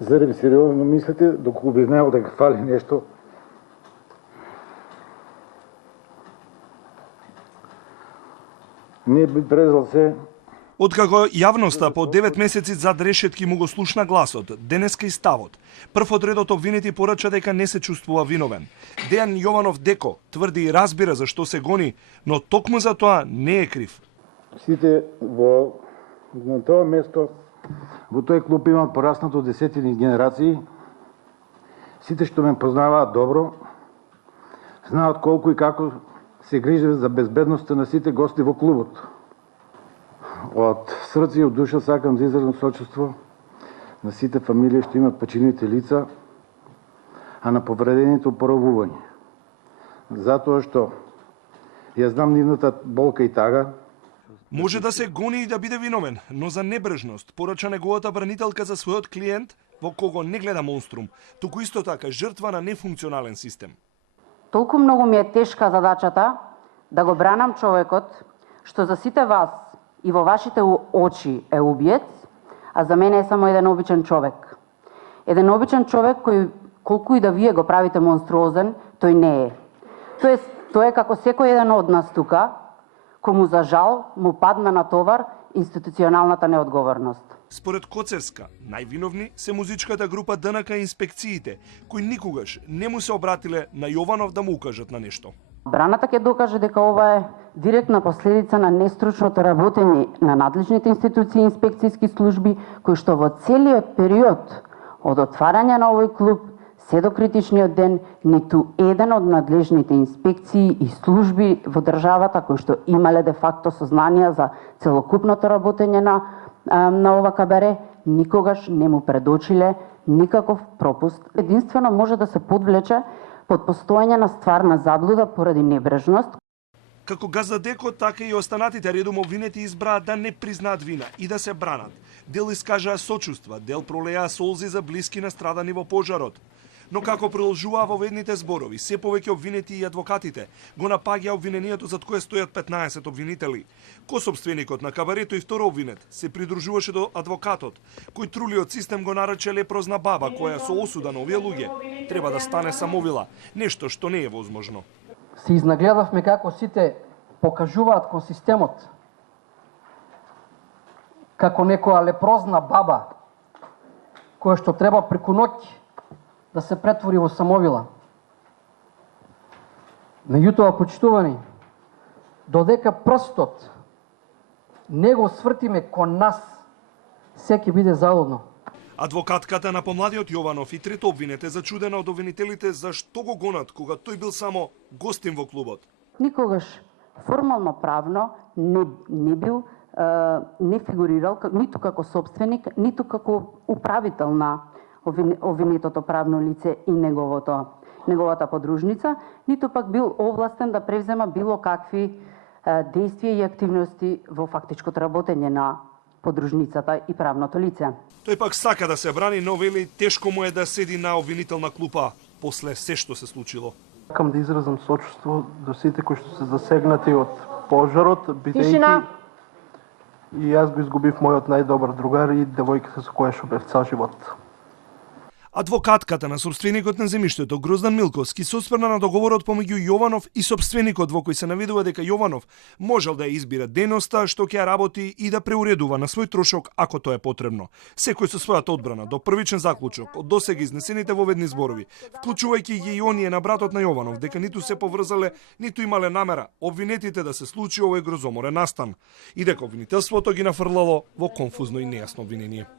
Зарем сериозно мислите, доколку би знаел да фали нешто, не би презал се. Откако јавноста по 9 месеци зад решетки му го слушна гласот, денеска и ставот, прв од редот обвинети порача дека не се чувствува виновен. Дејан Јованов Деко тврди и разбира зашто се гони, но токму за тоа не е крив. Сите на тоа место, во тој клуб имам пораснато десетини генерации. Сите што ме познаваат добро, знаат колку и како се грижа за безбедноста на сите гости во клубот. Од срце и од душа сакам да изразам сочувство на сите фамилии што имат починети лица, а на повредените опоравување. Затоа што ја знам нивната болка и тага. Може да се гони и да биде виновен, но за небрежност порача неговата бранителка за својот клиент, во кого не гледа монструм, туку исто така жртва на нефункционален систем. Толку многу ми е тешка задачата да го бранам човекот што за сите вас и во вашите очи е убиец, а за мене е само еден обичен човек. Еден обичен човек кој, колку и да вие го правите монструозен, тој не е. Тој е како секој еден од нас тука, кому за жал му падна на товар институционалната неодговорност. Според Коцевска, највиновни се музичката група ДНК и инспекциите, кои никогаш не му се обратиле на Јованов да му укажат на нешто. Браната ќе докаже дека ова е директна последица на нестручното работење на надлежните институции и инспекцијски служби, кои што во целиот период од отварање на овој клуб се до критичниот ден ниту еден од надлежните инспекции и служби во државата кои што имале де факто сознанија за целокупното работење на ова кабаре, никогаш не му предочиле никаков пропуст. Единствено може да се подвлече под постојање на стварна заблуда поради небрежност. Како газда Деко, така и останатите редом обвинети избраат да не признаат вина и да се бранат. Дел искажаа сочувства, дел пролеа солзи за блиски настрадани во пожарот. Но како продолжуваа во ведните зборови, се повеќе обвинети и адвокатите го напаѓа обвинението зад кое стојат 15 обвинители. Косопственикот на кабарето и второ обвинет се придружуваше до адвокатот, кој трулиот систем го нарече лепрозна баба, која со осуда на овие луѓе треба да стане самовила, нешто што не е возможно. Се изнагледавме како сите покажуваат кон системот, како некоја лепрозна баба, која што треба преку ноќ да се претвори во самовила. Меѓутоа, почитувани, додека прстот не го свртиме кон нас, се ќе биде залудно. Адвокатката на помладиот Јованов и трето обвинет е зачудена од обвинителите зашто го гонат кога тој бил само гостин во клубот. Никогаш формално правно не бил, не фигурирал ниту како собственик, ниту како управител на обвинетото правно лице и неговата подружница, ниту пак бил овластен да превзема било какви действија и активности во фактичкото работење на подружницата и правното лице. Тој пак сака да се брани, но вели тешко му е да седи на обвинителна клупа после се што се случило. Сакам да изразам сочувство до сите кои што се засегнати од пожарот, бидејќи и јас го изгубив мојот најдобар другар и девојката со која што бев цел живот. Адвокатката на собственикот на земјиштето Гроздан Милковски се осврна на договорот помеѓу Јованов и собственикот во кој се наведува дека Јованов можел да ја избира дејноста што ќе ја работи и да преуредува на свој трошок ако тоа е потребно. Секој со својата одбрана до првичен заклучок од досега изнесените во ведни зборови, вклучувајќи ги и оние на братот на Јованов, дека ниту се поврзале, ниту имале намера обвинетите да се случи овој грозоморен настан и дека обвинителството ги нафрлало во конфузно и нејасно обвинение.